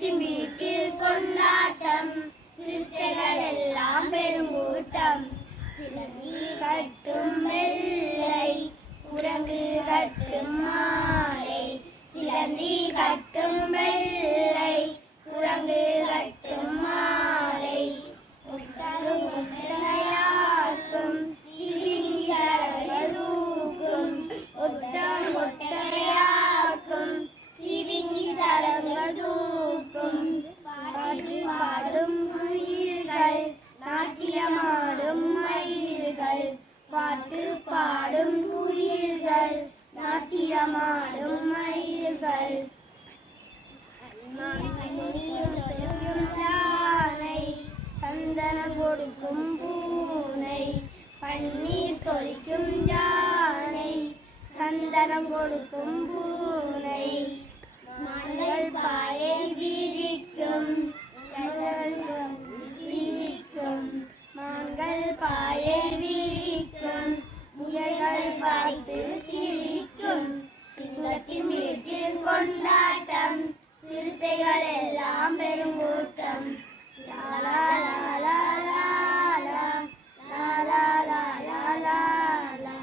சிங்கத்தின் வீட்டில் கொண்டாட்டம், சிறுத்தைகள் எல்லாம் பெருங்கூட்டம். சிலந்தி கட்டும் வெள்ளை, குரங்கு கட்டும் மாலை. சிலந்தி கட்டும் வெள்ளை, குரங்கு கட்டும் மாலை. ஒட்டகம் ஒட்டகையாக்கும், சிவிங்கி சரங்கள் தூக்கும். ஒட்டகம் ஒட்டகையாக்கும், சிவிங்கி சரங்கள் தூக்கும். பாட்டு பாடும் குயில்கள், நாட்டியமாடும் மயில்கள். பாட்டு பாடும் குயில்கள், நாட்டியமாடும் மயில்கள். யானை, சந்தனம் கொடுக்கும் பூனை. பன்னீர் தொளிக்கும் யானை, சந்தனம் கொடுக்கும் பூனை. மான்கள் பாயை விரிக்கும், சிரிக்கும். மான்கள் பாயை விரிக்கும், முயல்கள் பார்த்து சிரிக்கும். சிங்கத்தின் வீட்டில் கொண்டாட்டம், சிறுத்தைகள் எல்லாம் பெருங்கூட்டம். லாலா லாலா லாலா, லாலா லாலா லாலா.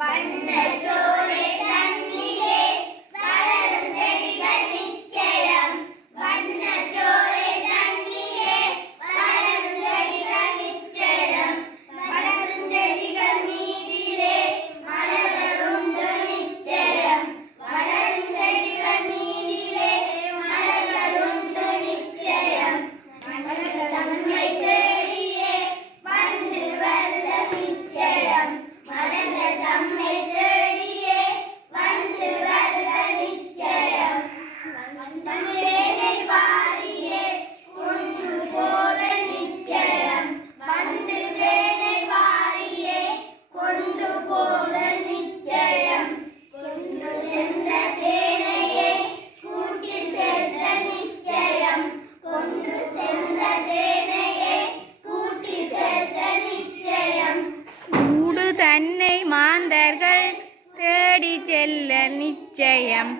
வண்ணச்சோலை தன்னிலே வளரும் செடிகள் நிச்சயம். வண்ணச்சோலை தன்னிலே வளரும் செடிகள் நிச்சயம். வளரும் செடிகள் மீதிலே மலர்கள் உண்டு நிச்சயம். வளரும் செடிகள் மீதிலே மலர்கள் உண்டு நிச்சயம். மலர்கள் தம்மை தேடியே வண்டு வருதல் நிச்சயம். மலர்கள் தம்மை தேடியே வண்டு வருதல் நிச்சயம். வண்டு தேனை வாரியே கொண்டு போதல் நிச்சயம். வண்டு தேனை வாரியே கொண்டு போதல் நிச்சயம். கொண்டு சென்ற தேனையே கூட்டில் சேர்த்தல் நிச்சயம். கொண்டு சென்ற தேனையே கூட்டில் சேர்த்தல் நிச்சயம். கூடு தன்னை மாந்தர்கள் தேடி செல்ல நிச்சயம்.